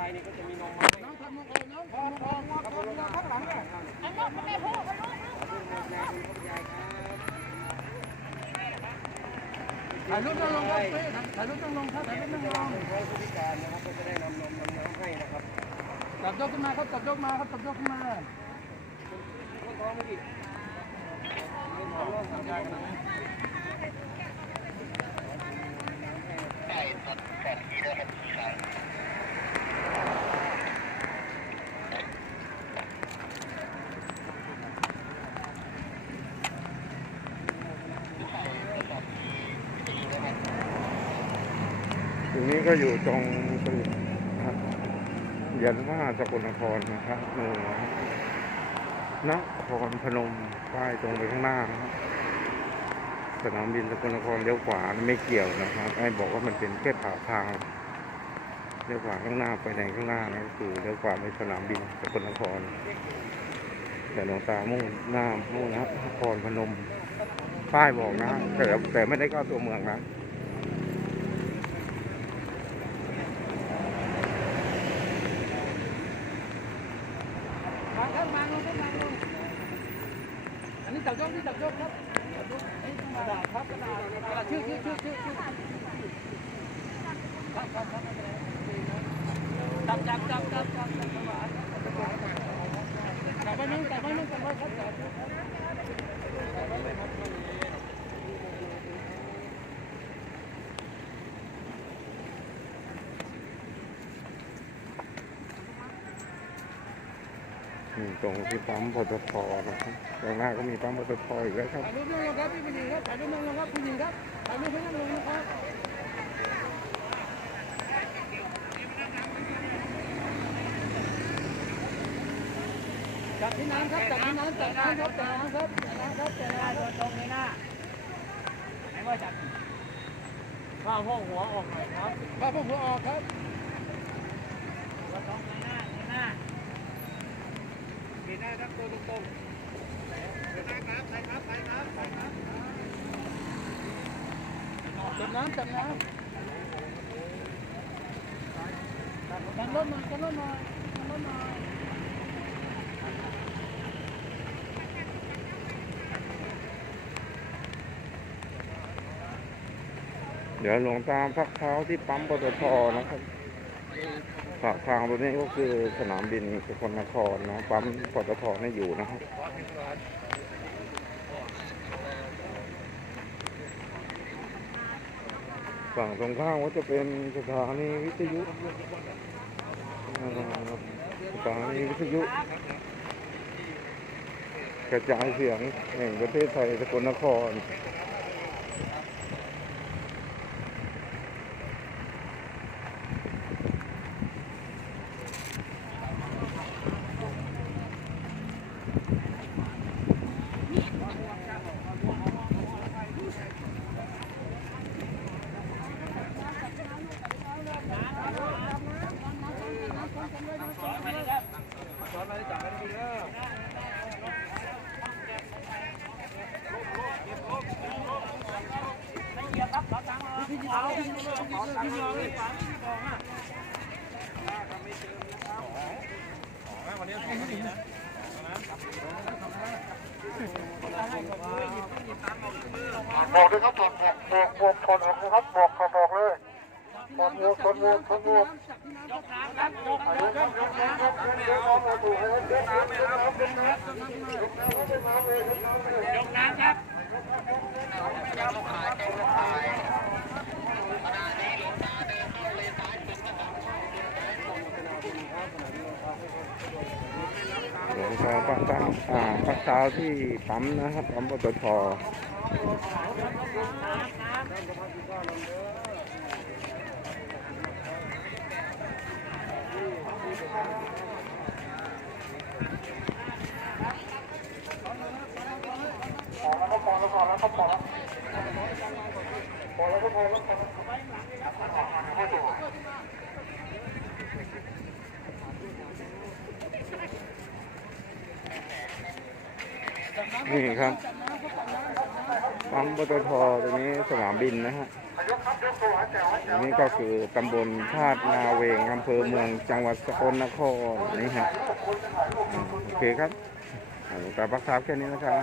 ายนี่ก็จะมีนมมาให้น้องทำมุกเองน้องทำมุกเององทำมุกเองข้างหลังเนี่ยไอ้นกมันไม่พูดมันรู้ขอบคุณครับคุณยายครับถ่ายรูปนั่งลงครับถ่ายรูปนั่งลงครับถ่ายรูปนั่งลงเป็นคนผู้พิการนะครับก็จะได้นำนมนำน้ำให้นะครับจับยกขึ้นมาครับจับยกมาครับจับยกขึ้นมาคนท้องไม่ผิดไม่ท้องร่วมทำยายกันนะ นี้ก็อยู่ตรงตรงยันว่าสกลนครนะครับนู่นนะครับนครพนมป้ายตรงไปข้างหน้านะครับสนามบินสกลนครเลี้ยวขวาไม่เกี่ยวนะครับไอ้บอกว่ามันเป็นแค่ผ่าทางเลี้ยวขวาข้างหน้าไปในข้างหน้านะก็คือเลี้ยวขวาไปสนามบินสกลนคร แต่หลวงตามุ่งหน้ามุ่งนับนครพนมป้ายบอกนะแต่แต่ไม่ได้เข้าตัวเมืองนะ มาครับมาลงครับมาลง อันนี้จับยกนี่จับยกครับจับยกนี่กระดาษครับกระดาษกระดาษชื่อชื่อชื่อชื่อชื่อครับครับครับจับจับจับจับจับจับจับจับไปนู่นจับไปนู่นจับไปครับจับนี่ ตรงที่ปั๊มปตทนะครับตรงหน้าก็มีปั๊มปตทอีกแล้วครับถ่ายรูปนั่งลงครับพี่ผู้หญิงครับถ่ายรูปนั่งลงครับผู้หญิงครับถ่ายรูปให้นั่งลงนะครับจับที่น้ำครับจับที่น้ำจับน้ำครับจับน้ำครับจับน้ำครับจับน้ำครับตรงนี้นะไหนว่าจับข้าวห้องหัวออกหน่อยครับพาพวกหัวออกครับว่าตรงในหน้าในหน้า มีหน้ารับตัวตรงๆเดี๋ยวนะครับใครครับใครครับใครครับจับน้ำจับน้ำกันรถหน่อยกันรถหน่อยกันรถหน่อยเดี๋ยวหลวงตามพักเท้าที่ปั๊มปตทนะครับ ปากทางตรงนี้ก็คือสนามบินสกลนครนะปั๊มปตทนี่อยู่นะครับฝั่งตรงข้ามก็จะเป็นสถานีวิทยุสถานีวิทยุ กระจายเสียงแห่งประเทศไทยสกลนคร สอนอะไรจับกันดีแล้วบอกเลยครับอกบอกบอกบอกถอดออกนะครับบอกถอดออก คนงูคนงูคนงูยกน้ำครับยกน้ำครับยกน้ำครับยกน้ำครับยกน้ำครับยกน้ำครับยกน้ำครับเดี๋ยวเราปักตาอ่าปักตาที่ปั๊มนะครับปั๊มปตท นี่ครับปั๊มปตทตรงนี้สนามบินนะฮะ นี่ก็คือตำบลธาตุนาเวงอำเภอเมืองจังหวัดสกลนครนี่ฮะโอเคครับอ่าการพักทับแค่นี้นะครับ